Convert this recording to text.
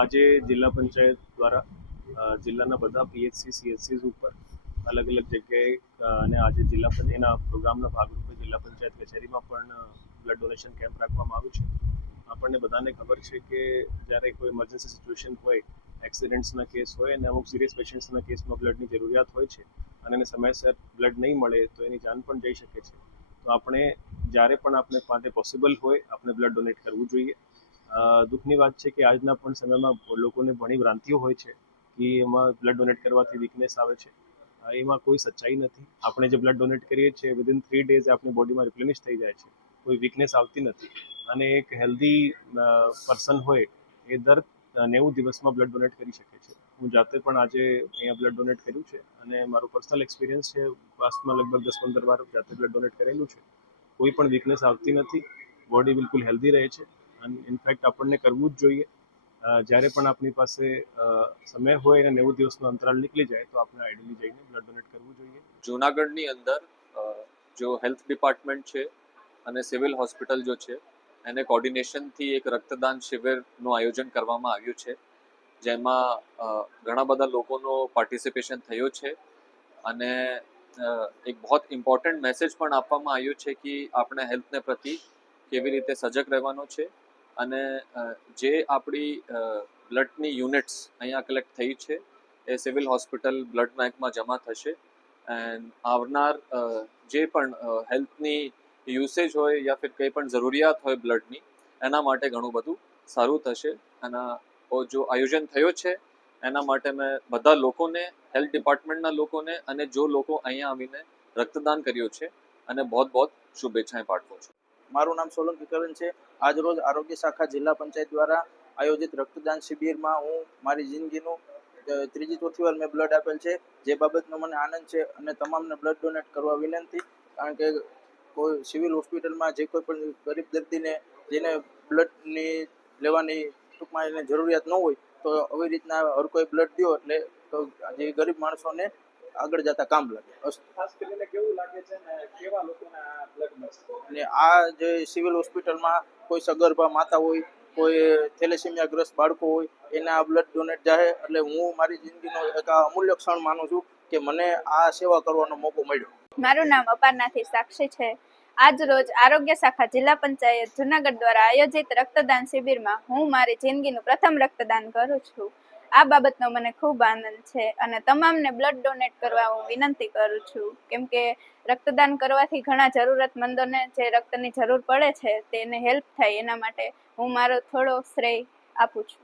આજે જિલ્લા પંચાયત દ્વારા જિલ્લાના બધા પીએચસી સીએચસીઝ ઉપર અલગ અલગ જગ્યાએ અને આજે એના પ્રોગ્રામના ભાગરૂપે જિલ્લા પંચાયત કચેરીમાં પણ બ્લડ ડોનેશન કેમ્પ રાખવામાં આવ્યું છે. આપણને બધાને ખબર છે કે જ્યારે કોઈ ઇમરજન્સી સિચ્યુએશન હોય, એક્સિડન્ટ્સના કેસ હોય અને અમુક સિરિયસ પેશન્ટ્સના કેસમાં બ્લડની જરૂરિયાત હોય છે અને એને સમયસર બ્લડ નહીં મળે તો એની જાન પણ જઈ શકે છે. તો આપણે જ્યારે પણ આપણે માટે પોસિબલ હોય આપણે બ્લડ ડોનેટ કરવું જોઈએ. દુઃખની વાત છે કે આજના પણ સમયમાં લોકોને ઘણી ભ્રાંતિઓ હોય છે કે એમાં બ્લડ ડોનેટ કરવાથી વીકનેસ આવે છે. એમાં કોઈ સચ્ચાઈ નથી. આપણે જે બ્લડ ડોનેટ કરીએ છીએ વિધિન 3 ડેઝ આપણી બોડીમાં રિપ્લેનિશ થઈ જાય છે. કોઈ વીકનેસ આવતી નથી અને એક હેલ્ધી પર્સન હોય એ દર 90 દિવસમાં બ્લડ ડોનેટ કરી શકે છે. હું જાતે પણ આજે અહીંયા બ્લડ ડોનેટ કર્યું છે અને મારો પર્સનલ એક્સપિરિયન્સ છે. પાસ્ટમાં લગભગ 10-15 વાર જાતે બ્લડ ડોનેટ કરેલું છે. કોઈ પણ વીકનેસ આવતી નથી. બોડી બિલકુલ હેલ્ધી રહે છે અને ઇનફેક્ટ આપણને કરવું જ જોઈએ. જ્યારે પણ આપણી પાસે સમય હોય અને 90 દિવસનો અંતરાલ નીકળી જાય તો આપણે આઈડીલી જઈને બ્લડ ડોનેટ કરવું જોઈએ. જૂનાગઢની અંદર જો હેલ્થ ડિપાર્ટમેન્ટ છે અને સિવિલ હોસ્પિટલ જો છે એને કોર્ડિનેશનથી એક રક્તદાન શિબિરનું આયોજન કરવામાં આવ્યું છે, જેમાં ઘણા બધા લોકોનો પાર્ટિસિપેશન થયો છે અને એક બહુ ઇમ્પોર્ટન્ટ મેસેજ પણ આપવામાં આવ્યો છે કે આપણે હેલ્થને પ્રતિ કેવી રીતે સજગ રહેવાનો છે અને જે આપણી બ્લડની યુનિટ્સ અહીંયા કલેક્ટ થઈ છે એ સિવિલ હોસ્પિટલ બ્લડ બેંકમાં જમા થશે એન્ડ આવનાર જે પણ હેલ્થની યુસેજ હોય યા ફિર કંઈ પણ જરૂરિયાત હોય બ્લડની એના માટે ઘણું બધું સારું થશે. અને જો આયોજન થયો છે એના માટે મેં બધા લોકોને, હેલ્થ ડિપાર્ટમેન્ટના લોકોને અને જો લોકો અહીંયા આવીને રક્તદાન કર્યું છે અને બહુ શુભેચ્છાएं પાઠવું છું. મારું નામ સોલંકી કરણ છે. આજરોજ આરોગ્ય શાખા જિલ્લા પંચાયત દ્વારા આયોજિત રક્તદાન શિબિરમાં હું મારી જિંદગીનું 3-4 વાર મેં બ્લડ આપેલ છે, જે બાબતનો મને આનંદ છે અને તમામને બ્લડ ડોનેટ કરવા વિનંતી. કારણ કે કોઈ સિવિલ હોસ્પિટલમાં જે કોઈ પણ ગરીબ દર્દીને જેને બ્લડની લેવાની ટૂંકમાં એને જરૂરિયાત ન હોય તો આવી રીતના હર કોઈ બ્લડ દો એટલે તો જે ગરીબ માણસોને આગળ જતા કામ લાગે. ખાસ કરીને કેવું લાગે છે ને કેવા લોકોને આ બ્લડ મળશે? અને આ જે સિવિલ હોસ્પિટલમાં કોઈ સગર્ભા માતા હોય, કોઈ થેલેસેમિયાગ્રસ્ત બાળકો હોય એને આ બ્લડ ડોનેટ જાય એટલે હું મારી જિંદગીનો એક અમૂલ્ય ક્ષણ માનું છું કે મને આ સેવા કરવાનો મોકો મળ્યો. મારું નામ અપારનાથી સાક્ષી છે. આજ રોજ આરોગ્ય શાખા જિલ્લા પંચાયત જૂનાગઢ દ્વારા આયોજિત રક્તદાન શિબિરમાં હું મારી જિંદગીનું પ્રથમ રક્તદાન કરું છું. આ બાબતનો મને ખૂબ આનંદ છે અને તમામને બ્લડ ડોનેટ કરવા હું વિનંતી કરું છું, કેમ કે રક્તદાન કરવાથી ઘણા જરૂરતમંદોને જે રક્તની જરૂર પડે છે તેને હેલ્પ થાય, એના માટે હું મારો થોડો શ્રેય આપું છું.